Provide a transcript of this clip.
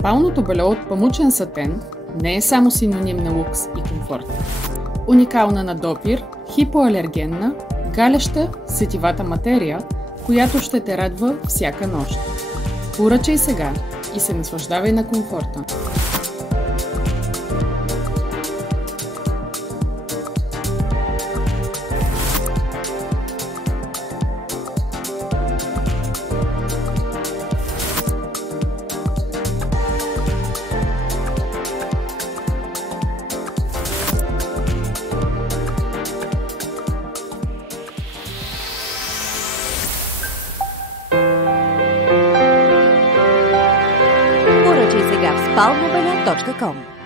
Спалното бельо от памучен сатен не е само синоним на лукс и комфорт. Уникална на допир, хипоалергенна, галеща сетивата материя, която ще те радва всяка нощ. Поръчай сега и се наслаждавай на комфорта. Поръчай сега в spalmobelja.com.